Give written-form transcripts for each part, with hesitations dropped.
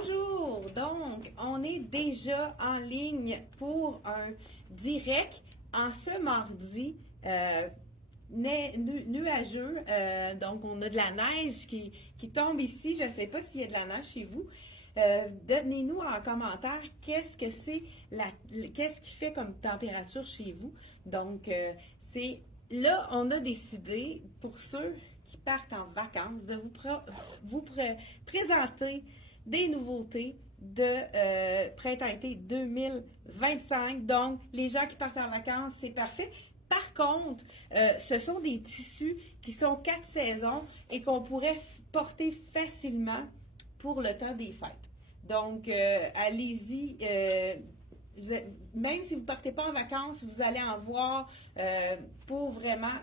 Bonjour! Donc, on est déjà en ligne pour un direct en ce mardi nuageux. Donc, on a de la neige qui tombe ici. Je ne sais pas s'il y a de la neige chez vous. Donnez-nous en commentaire qu'est-ce qui fait comme température chez vous. Donc, là, on a décidé pour ceux qui partent en vacances de vous présenter des nouveautés de printemps-été 2025. Donc, les gens qui partent en vacances, c'est parfait. Par contre, ce sont des tissus qui sont 4 saisons et qu'on pourrait porter facilement pour le temps des fêtes. Donc, allez-y. Même si vous ne partez pas en vacances, vous allez en voir pour vraiment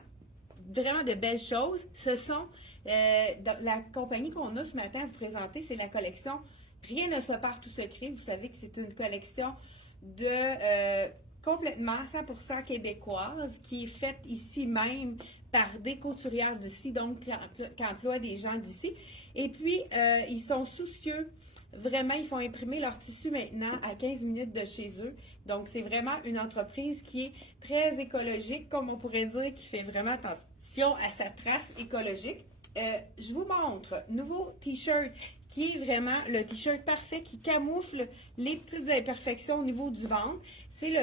de belles choses. Ce sont la compagnie qu'on a ce matin à vous présenter, c'est la collection Rien ne se perd tout secret. Vous savez que c'est une collection de complètement 100% québécoise qui est faite ici même par des couturières d'ici, donc qui emploient des gens d'ici. Et puis, ils sont soucieux. Vraiment, ils font imprimer leur tissu maintenant à 15 minutes de chez eux. Donc, c'est vraiment une entreprise qui est très écologique, comme on pourrait dire, qui fait vraiment attention à sa trace écologique. Je vous montre nouveau t-shirt qui est vraiment le t-shirt parfait qui camoufle les petites imperfections au niveau du ventre. C'est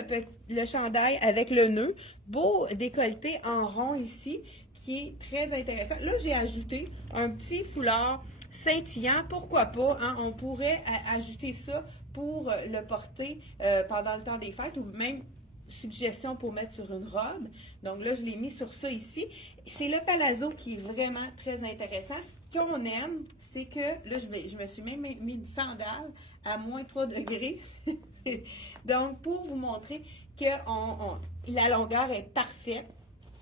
le chandail avec le nœud, beau décolleté en rond ici, qui est très intéressant. Là, j'ai ajouté un petit foulard scintillant, pourquoi pas, hein? On pourrait ajouter ça pour le porter pendant le temps des fêtes ou même suggestion pour mettre sur une robe. Donc là, je l'ai mis sur ça ici. C'est le palazzo qui est vraiment très intéressant. Ce qu'on aime, c'est que, là, je me suis même mis une sandale à moins 3 degrés. Donc, pour vous montrer que la longueur est parfaite.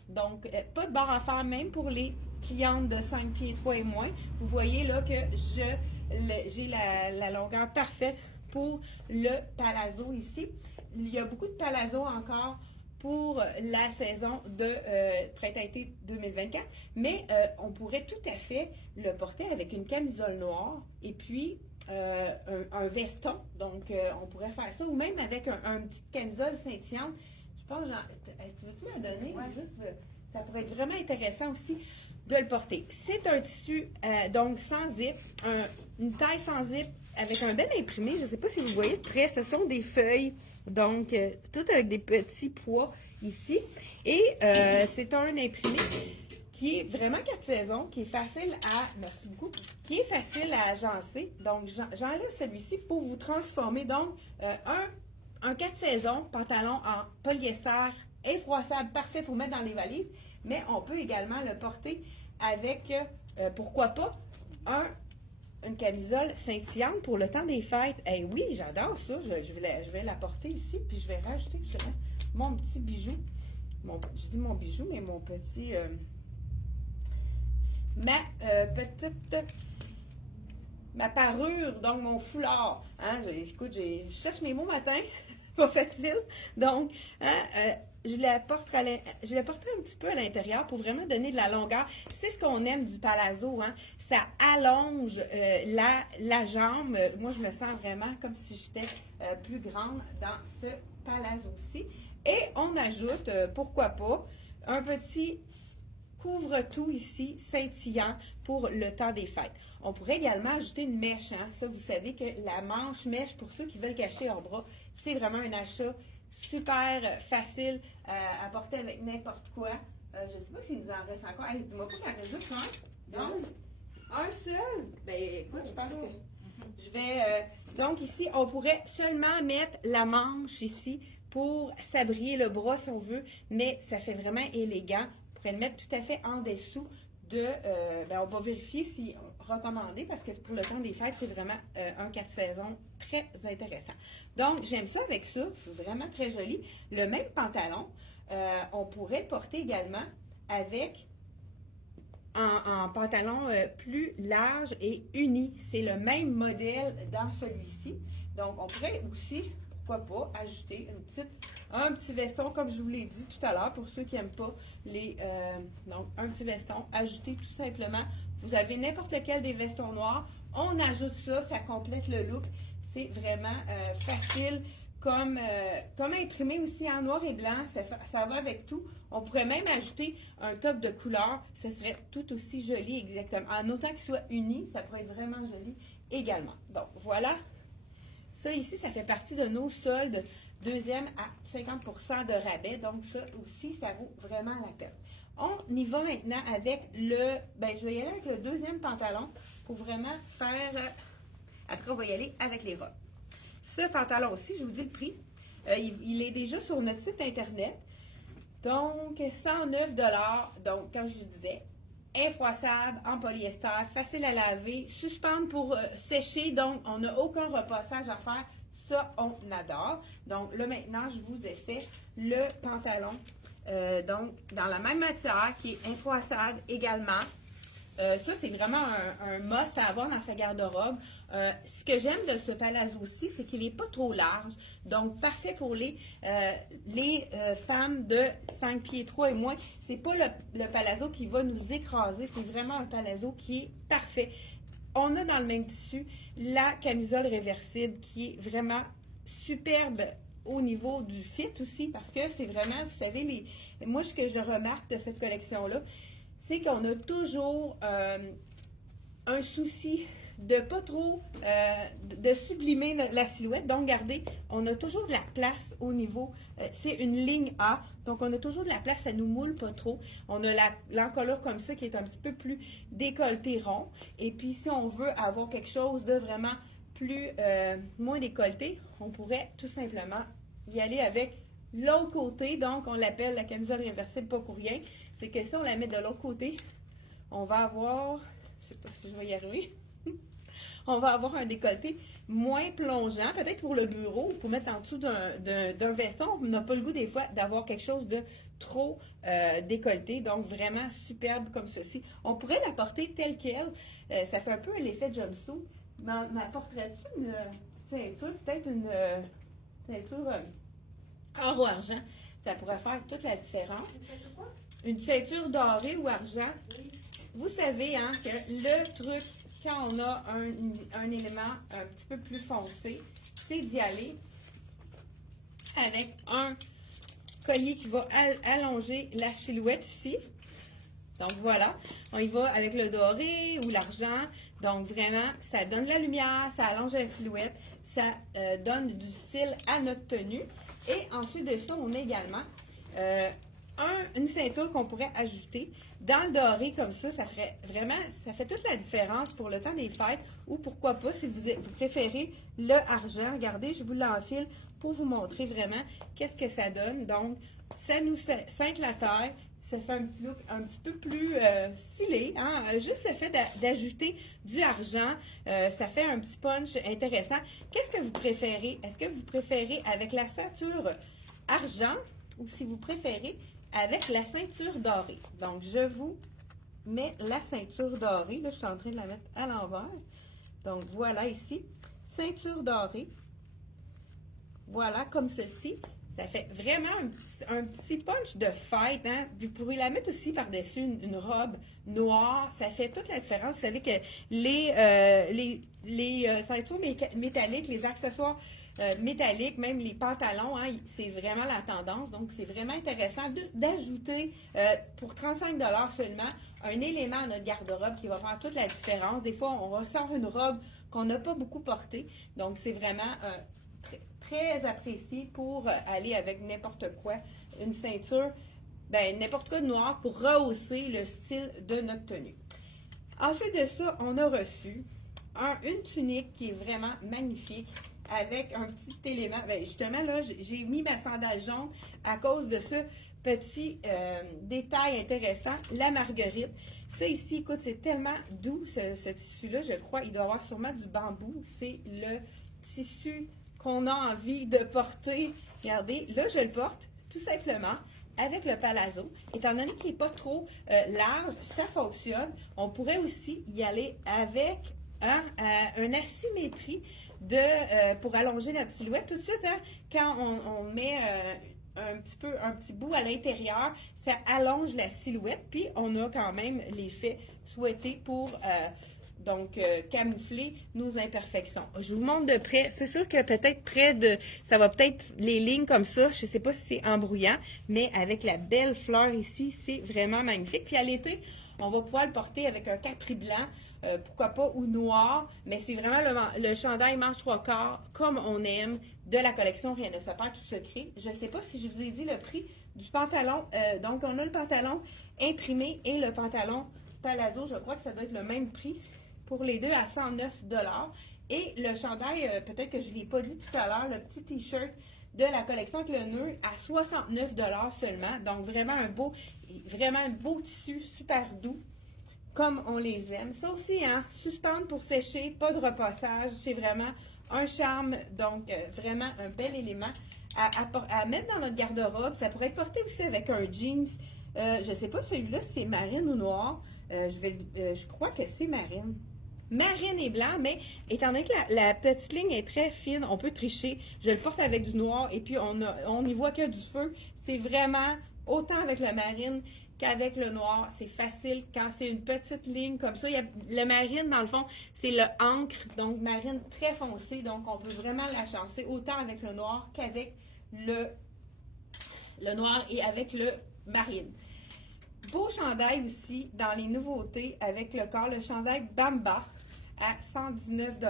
Donc, pas de barre à faire, même pour les clientes de 5 pieds 3 et moins. Vous voyez là que j'ai la longueur parfaite pour le palazzo ici. Il y a beaucoup de palazzo encore pour la saison de printemps-été 2024, mais on pourrait tout à fait le porter avec une camisole noire et puis un veston. Donc, on pourrait faire ça, ou même avec un petite camisole scintillante. Je pense, tu veux-tu me la donner? Ouais. Juste, ça pourrait être vraiment intéressant aussi de le porter. C'est un tissu, donc sans zip, une taille sans zip avec un bel imprimé. Je ne sais pas si vous voyez très, ce sont des feuilles, donc tout avec des petits pois ici. Et c'est un imprimé qui est vraiment 4 saisons, qui est facile merci beaucoup, qui est facile à agencer. Donc, j'enlève celui-ci pour vous transformer. Donc, un 4 saisons, pantalon en polyester, infroissable, parfait pour mettre dans les valises, mais on peut également le porter avec, pourquoi pas, une camisole scintillante pour le temps des fêtes. Eh oui, j'adore ça. Je vais la porter ici, puis je vais rajouter justement mon petit bijou. Je dis mon bijou, mais mon petit... ma parure, donc mon foulard. Hein, écoute, je cherche mes mots matin, pas facile. Donc, je la porte un petit peu à l'intérieur pour vraiment donner de la longueur. C'est ce qu'on aime du palazzo, hein. Ça allonge la jambe. Moi, je me sens vraiment comme si j'étais plus grande dans ce palazzo-ci. Et on ajoute, pourquoi pas, un petit couvre-tout ici, scintillant pour le temps des fêtes. On pourrait également ajouter une mèche. Hein? Ça, vous savez que la manche mèche, pour ceux qui veulent cacher leurs bras, c'est vraiment un achat super facile à porter avec n'importe quoi. Je ne sais pas s'il nous en reste encore. Allez, dis-moi pas qu'il en reste juste un. Donc, un seul. Ben, écoute, je pense que je vais... donc, ici, on pourrait seulement mettre la manche ici pour s'abrier le bras, si on veut, mais ça fait vraiment élégant. On pourrait le mettre tout à fait en dessous on va vérifier si recommandé, parce que pour le temps des fêtes, c'est vraiment un 4 saisons très intéressant. Donc, j'aime ça avec ça. C'est vraiment très joli. Le même pantalon, on pourrait le porter également avec en pantalon plus large et uni. C'est le même modèle dans celui-ci. Donc, on pourrait aussi, pourquoi pas, ajouter un petit veston, comme je vous l'ai dit tout à l'heure, pour ceux qui n'aiment pas donc un petit veston, ajouter tout simplement Vous avez n'importe lequel des vestons noirs, on ajoute ça, ça complète le look. C'est vraiment facile comme imprimé aussi en noir et blanc, ça va avec tout. On pourrait même ajouter un top de couleur, ce serait tout aussi joli exactement. En autant qu'il soit uni, ça pourrait être vraiment joli également. Donc voilà, ça ici, ça fait partie de nos soldes deuxième à 50% de rabais, donc ça aussi, ça vaut vraiment la peine. On y va maintenant avec je vais y aller avec le deuxième pantalon pour vraiment faire, après on va y aller avec les vols. Ce pantalon aussi, je vous dis le prix, il est déjà sur notre site internet, donc 109 $, donc comme je vous disais, infroissable, en polyester, facile à laver, suspendre pour sécher, donc on n'a aucun repassage à faire, ça on adore. Donc là maintenant, je vous ai fait le pantalon, donc dans la même matière qui est infroissable également. Ça, c'est vraiment un must à avoir dans sa garde-robe. Ce que j'aime de ce palazzo-ci, c'est qu'il n'est pas trop large. Donc, parfait pour les femmes de 5 pieds 3 et moins. C'est pas le palazzo qui va nous écraser. C'est vraiment un palazzo qui est parfait. On a dans le même tissu la camisole réversible qui est vraiment superbe au niveau du fit aussi. Parce que c'est vraiment, vous savez, moi, ce que je remarque de cette collection-là, c'est qu'on a toujours un souci de pas trop de sublimer la silhouette. Donc, regardez, on a toujours de la place au niveau, c'est une ligne A, donc on a toujours de la place, ça nous moule pas trop. On a l'encolure comme ça qui est un petit peu plus décolleté rond. Et puis, si on veut avoir quelque chose de vraiment plus, moins décolleté, on pourrait tout simplement y aller avec l'autre côté. Donc, on l'appelle la camisole réversible pas pour rien. C'est que si on la met de l'autre côté, on va avoir, je sais pas si je vais y arriver, on va avoir un décolleté moins plongeant, peut-être pour le bureau, pour mettre en dessous d'un veston. On n'a pas le goût des fois d'avoir quelque chose de trop décolleté, donc vraiment superbe comme ceci. On pourrait la porter telle qu'elle, ça fait un peu l'effet jumpsuit. M'apporterais-tu une ceinture, peut-être une ceinture or ou argent? Ça pourrait faire toute la différence. Une ceinture dorée ou argent. Oui. Vous savez hein, que le truc, quand on a un élément un petit peu plus foncé, c'est d'y aller avec un collier qui va allonger la silhouette ici. Donc voilà, on y va avec le doré ou l'argent. Donc vraiment, ça donne de la lumière, ça allonge la silhouette, ça donne du style à notre tenue. Et ensuite de ça, on a également une ceinture qu'on pourrait ajouter dans le doré comme ça, ça ferait vraiment, ça fait toute la différence pour le temps des fêtes ou pourquoi pas si vous préférez le argent. Regardez, je vous l'enfile pour vous montrer vraiment qu'est-ce que ça donne. Donc, ça nous cintre la terre, ça fait un petit look un petit peu plus stylé. Hein? Juste le fait d'ajouter du argent, ça fait un petit punch intéressant. Qu'est-ce que vous préférez? Est-ce que vous préférez avec la ceinture argent ou si vous préférez avec la ceinture dorée? Donc, je vous mets la ceinture dorée. Là, je suis en train de la mettre à l'envers. Donc, voilà ici, ceinture dorée. Voilà, comme ceci. Ça fait vraiment un petit punch de fête. Hein? Vous pourrez la mettre aussi par-dessus une robe noire. Ça fait toute la différence. Vous savez que les ceintures métalliques, les accessoires métalliques, même les pantalons, hein, c'est vraiment la tendance. Donc, c'est vraiment intéressant d'ajouter pour 35 $ seulement un élément à notre garde-robe qui va faire toute la différence. Des fois, on ressort une robe qu'on n'a pas beaucoup portée. Donc, c'est vraiment très apprécié pour aller avec n'importe quoi. Une ceinture, n'importe quoi de noir pour rehausser le style de notre tenue. Ensuite de ça, on a reçu une tunique qui est vraiment magnifique avec un petit élément. Justement, là, j'ai mis ma sandale jaune à cause de ce petit détail intéressant, la marguerite. Ça ici, écoute, c'est tellement doux ce tissu-là, je crois. Il doit y avoir sûrement du bambou. C'est le tissu qu'on a envie de porter. Regardez, là, je le porte tout simplement avec le palazzo. Étant donné qu'il n'est pas trop large, ça fonctionne. On pourrait aussi y aller avec une asymétrie pour allonger notre silhouette. Tout de suite, hein, quand on met un petit bout à l'intérieur. Ça allonge la silhouette, puis on a quand même l'effet souhaité pour camoufler nos imperfections. Je vous montre de près. C'est sûr que peut-être ça va peut-être les lignes comme ça. Je ne sais pas si c'est embrouillant, mais avec la belle fleur ici, c'est vraiment magnifique. Puis à l'été, on va pouvoir le porter avec un capri blanc, pourquoi pas, ou noir, mais c'est vraiment le chandail manche 3/4 comme on aime de la collection Rien ne se perd, tout se crée. Je ne sais pas si je vous ai dit le prix du pantalon. Donc, on a le pantalon imprimé et le pantalon palazzo. Je crois que ça doit être le même prix pour les deux à 109 $. Et le chandail, peut-être que je ne l'ai pas dit tout à l'heure, le petit t-shirt de la collection avec le nœud à 69 $ seulement. Donc, vraiment un beau tissu, super doux, comme on les aime. Ça aussi, hein, suspendre pour sécher, pas de repassage, c'est vraiment un charme. Donc, vraiment un bel élément à mettre dans notre garde-robe. Ça pourrait être porté aussi avec un jeans. Je ne sais pas celui-là, si c'est marine ou noir. Je crois que c'est marine. Marine et blanc, mais étant donné que la petite ligne est très fine, on peut tricher. Je le porte avec du noir et puis on n'y voit que du feu. C'est vraiment autant avec le marine qu'avec le noir. C'est facile quand c'est une petite ligne comme ça. Le marine, dans le fond, c'est le encre, donc marine très foncé. Donc, on peut vraiment la chancer autant avec le noir qu'avec le noir et avec le marine. Beau chandail aussi dans les nouveautés avec le corps, le chandail Bamba à 119 $.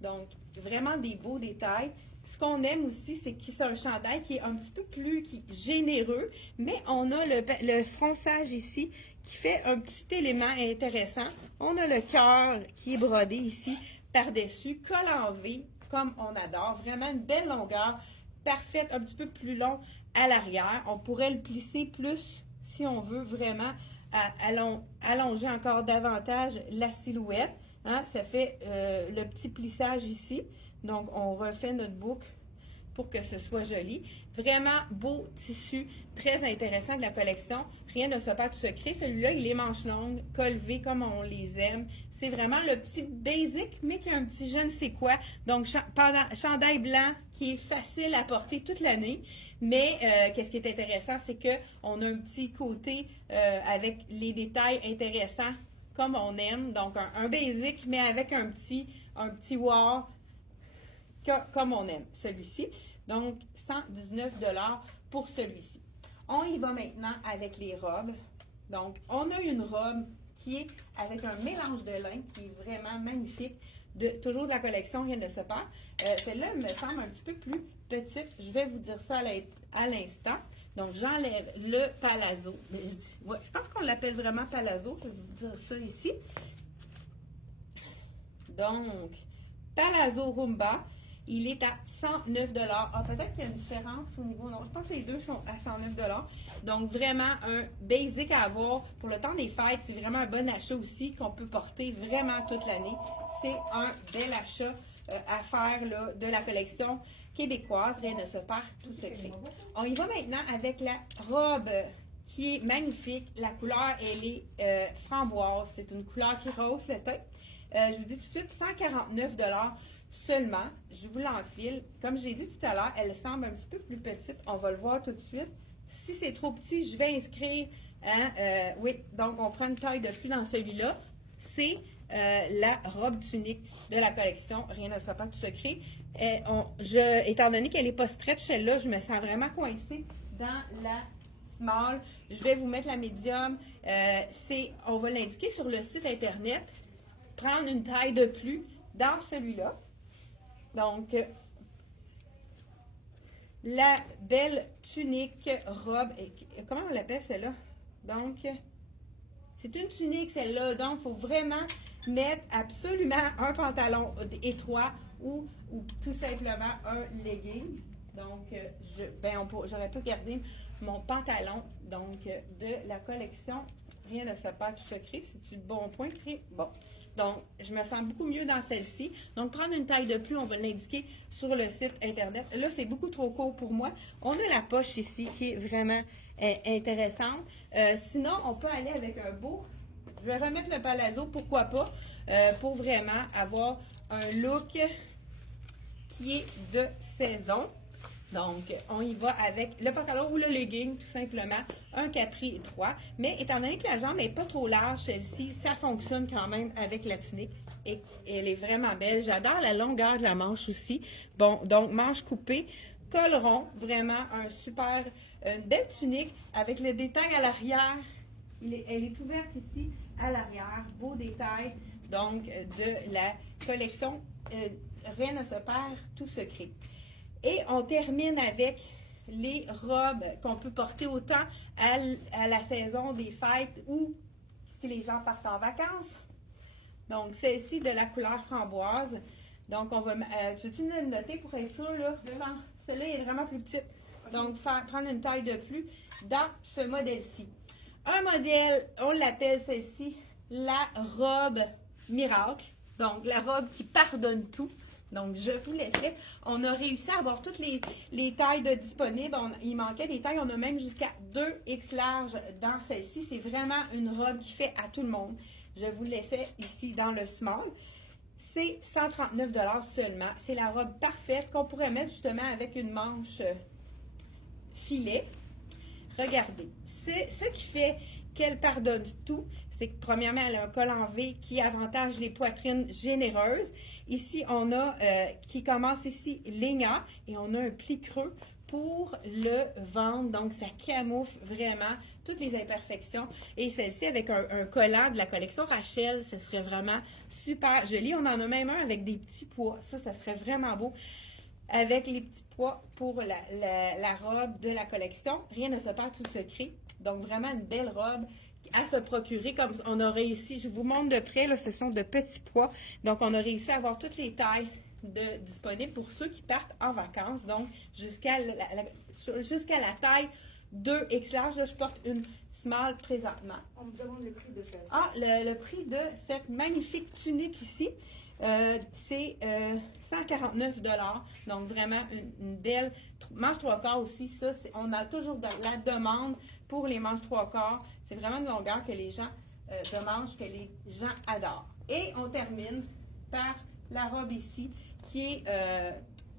Donc, vraiment des beaux détails. Ce qu'on aime aussi, c'est que c'est un chandail qui est un petit peu plus généreux, mais on a le fronçage ici qui fait un petit élément intéressant. On a le cœur qui est brodé ici par-dessus, col en V, comme on adore. Vraiment une belle longueur, parfaite, un petit peu plus long à l'arrière. On pourrait le plisser plus si on veut vraiment allonger encore davantage la silhouette. Hein, ça fait le petit plissage ici. Donc, on refait notre boucle pour que ce soit joli. Vraiment beau tissu, très intéressant de la collection. Rien ne se perd, tout se crée. Celui-là, il est manches longues, col V comme on les aime. C'est vraiment le petit basic, mais qui a un petit je ne sais quoi. Donc, chandail blanc qui est facile à porter toute l'année. Mais qu'est-ce qui est intéressant, c'est qu'on a un petit côté avec les détails intéressants comme on aime. Donc, un basic, mais avec un petit wow comme on aime, celui-ci. Donc, 119 $ pour celui-ci. On y va maintenant avec les robes. Donc, on a une robe qui est avec un mélange de lin qui est vraiment magnifique. Toujours de la collection Rien ne se perd. Celle-là me semble un petit peu plus petite. Je vais vous dire ça à l'instant. Donc, j'enlève le palazzo. Je pense qu'on l'appelle vraiment palazzo. Je vais vous dire ça ici. Donc, palazzo rumba. Il est à 109 $. Ah, peut-être qu'il y a une différence au niveau. Non, je pense que les deux sont à 109 $. Donc, vraiment un basic à avoir pour le temps des fêtes. C'est vraiment un bon achat aussi qu'on peut porter vraiment toute l'année. C'est un bel achat à faire là, de la collection québécoise. Rien ne se perd, tout se crée. On y va maintenant avec la robe qui est magnifique. La couleur, elle est framboise. C'est une couleur qui rehausse le teint. Je vous dis tout de suite, 149 $ seulement. Je vous l'enfile. Comme j'ai dit tout à l'heure, elle semble un petit peu plus petite. On va le voir tout de suite. Si c'est trop petit, je vais inscrire. Oui, donc on prend une taille de plus dans celui-là. C'est la robe tunique de la collection Rien ne se perd, tout se crée. Étant donné qu'elle n'est pas stretch, celle-là, je me sens vraiment coincée dans la small. Je vais vous mettre la médium. On va l'indiquer sur le site internet. Prendre une taille de plus dans celui-là. Donc, la belle tunique robe, comment on l'appelle celle-là? Donc, c'est une tunique celle-là, donc il faut vraiment mettre absolument un pantalon étroit ou tout simplement un legging. Donc, j'aurais pu garder mon pantalon de la collection Rien ne se perd, tout se crée. C'est-tu le bon point? Bon. Donc, je me sens beaucoup mieux dans celle-ci. Donc, prendre une taille de plus, on va l'indiquer sur le site Internet. Là, c'est beaucoup trop court pour moi. On a la poche ici qui est vraiment intéressante. Sinon, on peut aller avec un beau... Je vais remettre le palazzo, pourquoi pas, pour vraiment avoir un look qui est de saison. Donc, on y va avec le pantalon ou le legging, tout simplement, un capri étroit. Mais étant donné que la jambe n'est pas trop large, celle-ci, ça fonctionne quand même avec la tunique. Et elle est vraiment belle. J'adore la longueur de la manche aussi. Bon, donc, manche coupée, col rond, vraiment une belle tunique avec le détail à l'arrière. Elle est ouverte ici à l'arrière. Beau détail, donc, de la collection Rien ne se perd, tout se crée. Et on termine avec les robes qu'on peut porter autant à la saison des fêtes ou si les gens partent en vacances. Donc, celle-ci de la couleur framboise. Donc, on va. Tu veux-tu me noter pour être sûr, là? Celle-là est vraiment plus petite. Donc, prendre une taille de plus dans ce modèle-ci. Un modèle, on l'appelle celle-ci la robe miracle. Donc, la robe qui pardonne tout. Donc, je vous laisserai. On a réussi à avoir toutes les tailles de disponibles. Il manquait des tailles. On a même jusqu'à 2X large dans celle-ci. C'est vraiment une robe qui fait à tout le monde. Je vous laissais ici dans le small. C'est 139 $ seulement. C'est la robe parfaite qu'on pourrait mettre justement avec une manche filet. Regardez. C'est ce qui fait qu'elle pardonne tout. C'est que premièrement, elle a un col en V qui avantage les poitrines généreuses. Ici, on a, qui commence ici, ligne A, et on a un pli creux pour le ventre. Donc, ça camoufle vraiment toutes les imperfections. Et celle-ci, avec un collant de la collection Rachel, ce serait vraiment super joli. On en a même un avec des petits pois. Ça serait vraiment beau. Avec les petits pois pour la robe de la collection. Rien ne se perd, tout se crée. Donc, vraiment une belle robe à se procurer, comme on a réussi, je vous montre de près, là, ce sont de petits pois, donc on a réussi à avoir toutes les tailles disponibles pour ceux qui partent en vacances, donc jusqu'à la taille 2X large, là, je porte une small présentement. On me demande le prix de ça. Ah, le prix de cette magnifique tunique ici, c'est 149 $, donc vraiment une belle manche 3/4 aussi, ça, on a toujours de la demande pour les manches 3/4. C'est vraiment une longueur que les gens demandent, que les gens adorent. Et on termine par la robe ici, qui est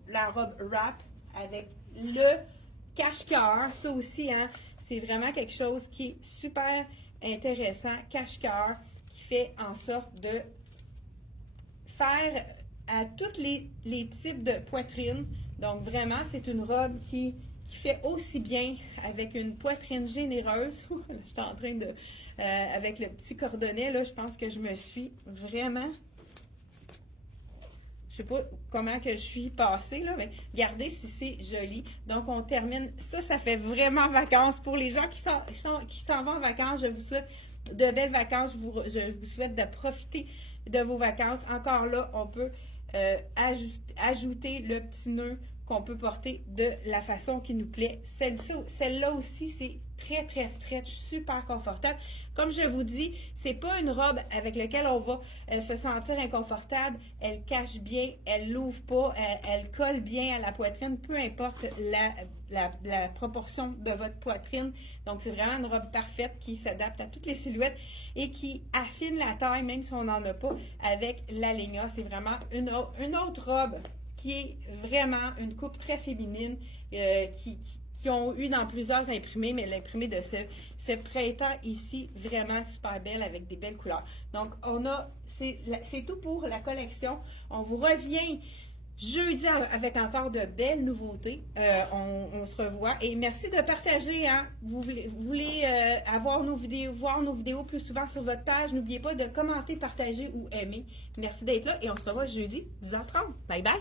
la robe wrap avec le cache-cœur. Ça aussi, hein, c'est vraiment quelque chose qui est super intéressant. Cache-cœur qui fait en sorte de faire à tous les types de poitrine. Donc vraiment, c'est une robe qui fait aussi bien avec une poitrine généreuse. Je suis en train de, avec le petit cordonnet, là, je pense que je me suis vraiment, je sais pas comment que je suis passée, là, mais regardez si c'est joli. Donc, on termine, ça fait vraiment vacances. Pour les gens qui s'en vont en vacances, je vous souhaite de belles vacances. Je vous souhaite de profiter de vos vacances. Encore là, on peut ajouter le petit nœud qu'on peut porter de la façon qui nous plaît. Celle-là aussi, c'est très, très stretch, super confortable. Comme je vous dis, c'est pas une robe avec laquelle on va se sentir inconfortable. Elle cache bien, elle l'ouvre pas, elle colle bien à la poitrine, peu importe la proportion de votre poitrine. Donc, c'est vraiment une robe parfaite qui s'adapte à toutes les silhouettes et qui affine la taille, même si on n'en a pas, avec la ligne A. C'est vraiment une autre robe qui est vraiment une coupe très féminine, qui ont eu dans plusieurs imprimés, mais l'imprimé de ce printemps ici, vraiment super belle avec des belles couleurs. Donc, c'est tout pour la collection. On vous revient jeudi avec encore de belles nouveautés. On se revoit. Et merci de partager. Hein. Vous voulez voir nos vidéos plus souvent sur votre page. N'oubliez pas de commenter, partager ou aimer. Merci d'être là et on se revoit jeudi 10h30. Bye bye!